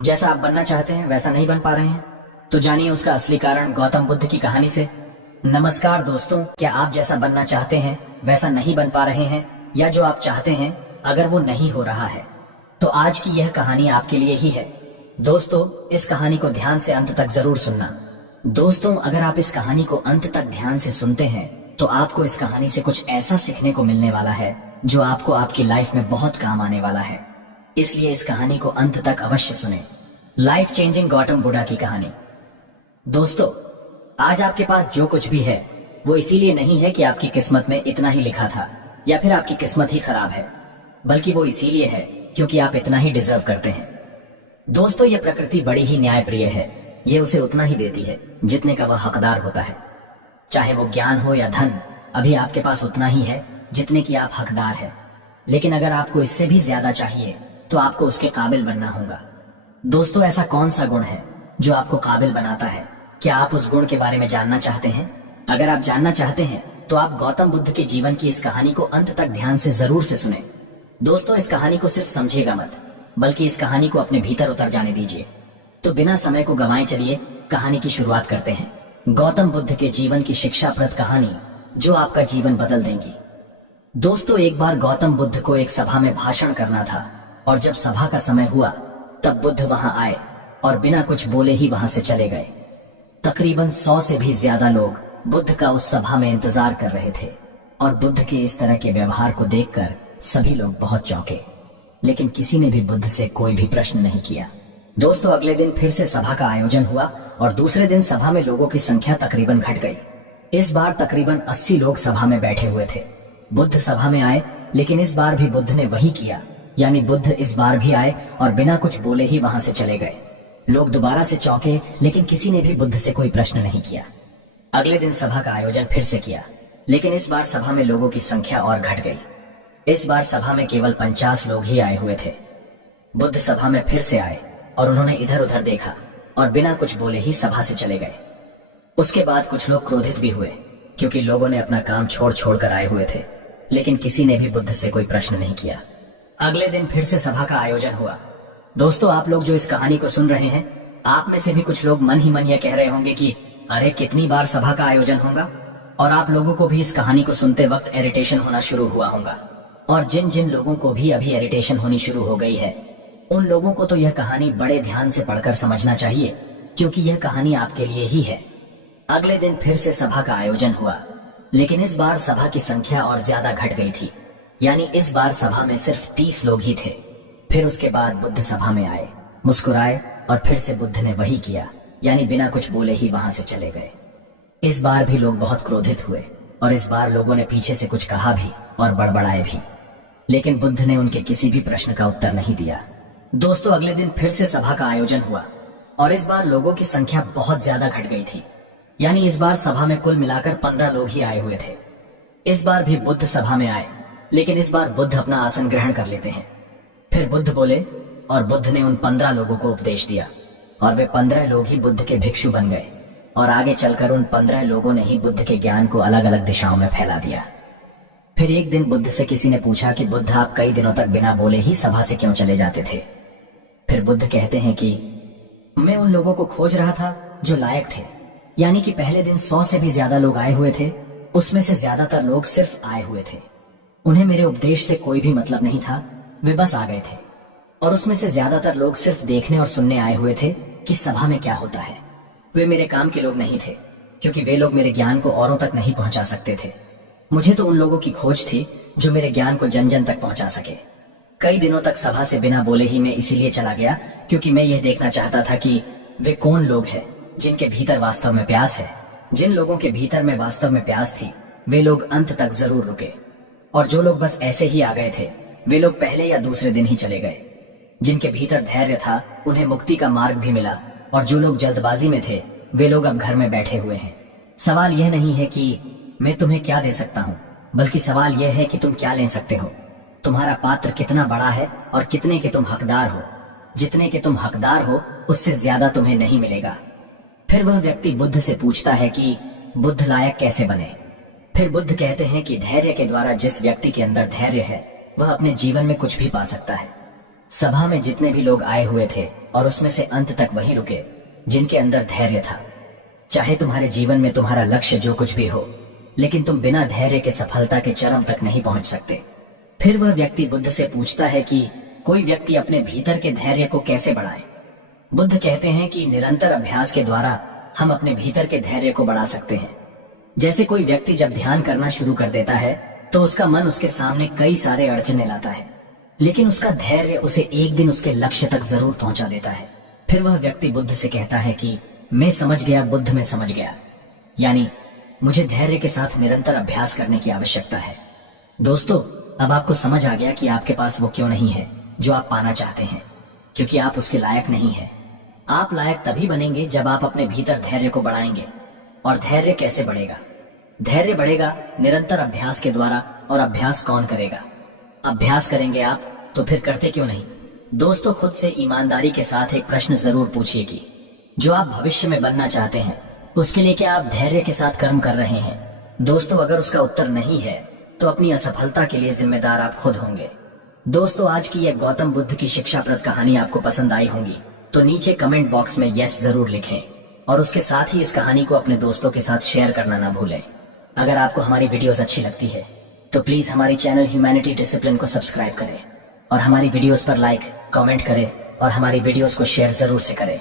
जैसा आप बनना चाहते हैं वैसा नहीं बन पा रहे हैं, तो जानिए उसका असली कारण गौतम बुद्ध की कहानी से। नमस्कार दोस्तों, क्या आप जैसा बनना चाहते हैं वैसा नहीं बन पा रहे हैं, या जो आप चाहते हैं अगर वो नहीं हो रहा है, तो आज की यह कहानी आपके लिए ही है। दोस्तों, इस कहानी को ध्यान से अंत तक जरूर सुनना। दोस्तों, अगर आप इस कहानी को अंत तक ध्यान से सुनते हैं तो आपको इस कहानी से कुछ ऐसा सीखने को मिलने वाला है जो आपको आपकी लाइफ में बहुत काम आने वाला है। इसलिए इस कहानी को अंत तक अवश्य सुने। लाइफ चेंजिंग गौतम बुद्धा की कहानी। दोस्तों, आज आपके पास जो कुछ भी है वो इसीलिए नहीं है कि आपकी किस्मत में इतना ही लिखा था या फिर आपकी किस्मत ही खराब है, बल्कि वो इसीलिए है क्योंकि आप इतना ही डिजर्व करते हैं। दोस्तों, ये प्रकृति बड़ी ही न्यायप्रिय है। ये उसे उतना ही देती है जितने का वह हकदार होता है। चाहे वो ज्ञान हो या धन, अभी आपके पास उतना ही है जितने की आप हकदार है। लेकिन अगर आपको इससे भी ज्यादा चाहिए तो आपको उसके काबिल बनना होगा। दोस्तों, ऐसा कौन सा गुण है जो आपको काबिल बनाता है? क्या आप उस गुण के बारे में जानना चाहते हैं? अगर आप जानना चाहते हैं तो आप गौतम बुद्ध के जीवन की इस कहानी को अंत तक ध्यान से जरूर से सुने। दोस्तों, इस कहानी को सिर्फ समझिएगा मत, बल्कि इस कहानी को अपने भीतर उतर जाने दीजिए। तो बिना समय को गंवाए चलिए कहानी की शुरुआत करते हैं। गौतम बुद्ध के जीवन की शिक्षाप्रद कहानी जो आपका जीवन बदल देंगी। दोस्तों, एक बार गौतम बुद्ध को एक सभा में भाषण करना था, और जब सभा का समय हुआ तब बुद्ध वहां आए और बिना कुछ बोले ही वहां से चले गए। तकरीबन 100 से भी ज्यादा लोग बुद्ध का उस सभा में इंतजार कर रहे थे, और बुद्ध के इस तरह के व्यवहार को देखकर सभी लोग बहुत चौंके, लेकिन किसी ने भी बुद्ध से कोई भी प्रश्न नहीं किया। दोस्तों, अगले दिन फिर से सभा का आयोजन हुआ और दूसरे दिन सभा में लोगों की संख्या तकरीबन घट गई। इस बार तकरीबन 80 लोग सभा में बैठे हुए थे। बुद्ध सभा में आए, लेकिन इस बार भी बुद्ध ने वही किया, यानी बुद्ध इस बार भी आए और बिना कुछ बोले ही वहां से चले गए। लोग दोबारा से चौंके, लेकिन किसी ने भी बुद्ध से कोई प्रश्न नहीं किया। अगले दिन सभा का आयोजन फिर से किया, लेकिन इस बार सभा में लोगों की संख्या और घट गई। इस बार सभा में केवल 50 लोग ही आए हुए थे। बुद्ध सभा में फिर से आए और उन्होंने इधर उधर देखा और बिना कुछ बोले ही सभा से चले गए। उसके बाद कुछ लोग क्रोधित भी हुए, क्योंकि लोगों ने अपना काम छोड़ छोड़ कर आए हुए थे, लेकिन किसी ने भी बुद्ध से कोई प्रश्न नहीं किया। अगले दिन फिर से सभा का आयोजन हुआ। दोस्तों, आप लोग जो इस कहानी को सुन रहे हैं, आप में से भी कुछ लोग मन ही मन यह कह रहे होंगे कि अरे कितनी बार सभा का आयोजन होगा, और आप लोगों को भी इस कहानी को सुनते वक्त इरिटेशन होना शुरू हुआ होगा। और जिन जिन लोगों को भी अभी इरिटेशन होनी शुरू हो गई है, उन लोगों को तो यह कहानी बड़े ध्यान से पढ़कर समझना चाहिए, क्योंकि यह कहानी आपके लिए ही है। अगले दिन फिर से सभा का आयोजन हुआ, लेकिन इस बार सभा की संख्या और ज्यादा घट गई थी, यानी इस बार सभा में सिर्फ 30 लोग ही थे। फिर उसके बाद बुद्ध सभा में आए, मुस्कुराए और फिर से बुद्ध ने वही किया, यानी बिना कुछ बोले ही वहां से चले गए। इस बार भी लोग बहुत क्रोधित हुए, और इस बार लोगों ने पीछे से कुछ कहा भी और बड़बड़ाए भी, लेकिन बुद्ध ने उनके किसी भी प्रश्न का उत्तर नहीं दिया। दोस्तों, अगले दिन फिर से सभा का आयोजन हुआ, और इस बार लोगों की संख्या बहुत ज्यादा घट गई थी, यानी इस बार सभा में कुल मिलाकर 15 लोग ही आए हुए थे। इस बार भी बुद्ध सभा में आए, लेकिन इस बार बुद्ध अपना आसन ग्रहण कर लेते हैं। फिर बुद्ध बोले, और बुद्ध ने उन 15 लोगों को उपदेश दिया, और वे 15 लोग ही बुद्ध के भिक्षु बन गए, और आगे चलकर उन 15 लोगों ने ही बुद्ध के ज्ञान को अलग अलग दिशाओं में फैला दिया। फिर एक दिन बुद्ध से किसी ने पूछा कि बुद्ध, आप कई दिनों तक बिना बोले ही सभा से क्यों चले जाते थे? फिर बुद्ध कहते हैं कि मैं उन लोगों को खोज रहा था जो लायक थे, यानी कि पहले दिन 100 से भी ज्यादा लोग आए हुए थे, उसमें से ज्यादातर लोग सिर्फ आए हुए थे। उन्हें मेरे उपदेश से कोई भी मतलब नहीं था, वे बस आ गए थे। और उसमें से ज्यादातर लोग सिर्फ देखने और सुनने आए हुए थे कि सभा में क्या होता है। वे मेरे काम के लोग नहीं थे, क्योंकि वे लोग मेरे ज्ञान को औरों तक नहीं पहुंचा सकते थे। मुझे तो उन लोगों की खोज थी जो मेरे ज्ञान को जन जन तक पहुंचा सके। कई दिनों तक सभा से बिना बोले ही मैं इसीलिए चला गया, क्योंकि मैं यह देखना चाहता था कि वे कौन लोग हैं जिनके भीतर वास्तव में प्यास है। जिन लोगों के भीतर में वास्तव में प्यास थी, वे लोग अंत तक जरूर रुके, और जो लोग बस ऐसे ही आ गए थे, वे लोग पहले या दूसरे दिन ही चले गए। जिनके भीतर धैर्य था, उन्हें मुक्ति का मार्ग भी मिला, और जो लोग जल्दबाजी में थे, वे लोग अब घर में बैठे हुए हैं। सवाल यह नहीं है कि मैं तुम्हें क्या दे सकता हूँ, बल्कि सवाल यह है कि तुम क्या ले सकते हो। तुम्हारा पात्र कितना बड़ा है और कितने के तुम हकदार हो। जितने के तुम हकदार हो, उससे ज्यादा तुम्हें नहीं मिलेगा। फिर वह व्यक्ति बुद्ध से पूछता है कि बुद्ध लायक कैसे बने। फिर बुद्ध कहते हैं कि धैर्य के द्वारा जिस व्यक्ति के अंदर धैर्य है, वह अपने जीवन में कुछ भी पा सकता है। सभा में जितने भी लोग आए हुए थे, और उसमें से अंत तक वही रुके जिनके अंदर धैर्य था। चाहे तुम्हारे जीवन में तुम्हारा लक्ष्य जो कुछ भी हो, लेकिन तुम बिना धैर्य के सफलता के चरम तक नहीं पहुंच सकते। फिर वह व्यक्ति बुद्ध से पूछता है कि कोई व्यक्ति अपने भीतर के धैर्य को कैसे बढ़ाए। बुद्ध कहते हैं कि निरंतर अभ्यास के द्वारा हम अपने भीतर के धैर्य को बढ़ा सकते हैं। जैसे कोई व्यक्ति जब ध्यान करना शुरू कर देता है तो उसका मन उसके सामने कई सारे अड़चने लाता है, लेकिन उसका धैर्य उसे एक दिन उसके लक्ष्य तक जरूर पहुंचा देता है। फिर वह व्यक्ति बुद्ध से कहता है कि मैं समझ गया, बुद्ध में समझ गया, यानी मुझे धैर्य के साथ निरंतर अभ्यास करने की आवश्यकता है। दोस्तों, अब आपको समझ आ गया कि आपके पास वो क्यों नहीं है जो आप पाना चाहते हैं, क्योंकि आप उसके लायक नहीं है। आप लायक तभी बनेंगे जब आप अपने भीतर धैर्य को बढ़ाएंगे। और धैर्य कैसे बढ़ेगा? धैर्य बढ़ेगा निरंतर अभ्यास के द्वारा। और अभ्यास कौन करेगा? अभ्यास करेंगे आप, तो फिर करते क्यों नहीं? दोस्तों, खुद से ईमानदारी के साथ एक प्रश्न जरूर पूछिए कि जो आप भविष्य में बनना चाहते हैं उसके लिए क्या आप धैर्य के साथ कर्म कर रहे हैं? दोस्तों, अगर उसका उत्तर नहीं है तो अपनी असफलता के लिए जिम्मेदार आप खुद होंगे। दोस्तों, आज की यह गौतम बुद्ध की शिक्षाप्रद कहानी आपको पसंद आई होंगी तो नीचे कमेंट बॉक्स में यस जरूर लिखें, और उसके साथ ही इस कहानी को अपने दोस्तों के साथ शेयर करना ना भूलें। अगर आपको हमारी वीडियोस अच्छी लगती है तो प्लीज हमारी चैनल ह्यूमैनिटी डिसिप्लिन को सब्सक्राइब करें और हमारी वीडियोस पर लाइक, कमेंट करें और हमारी वीडियोस को शेयर जरूर से करें।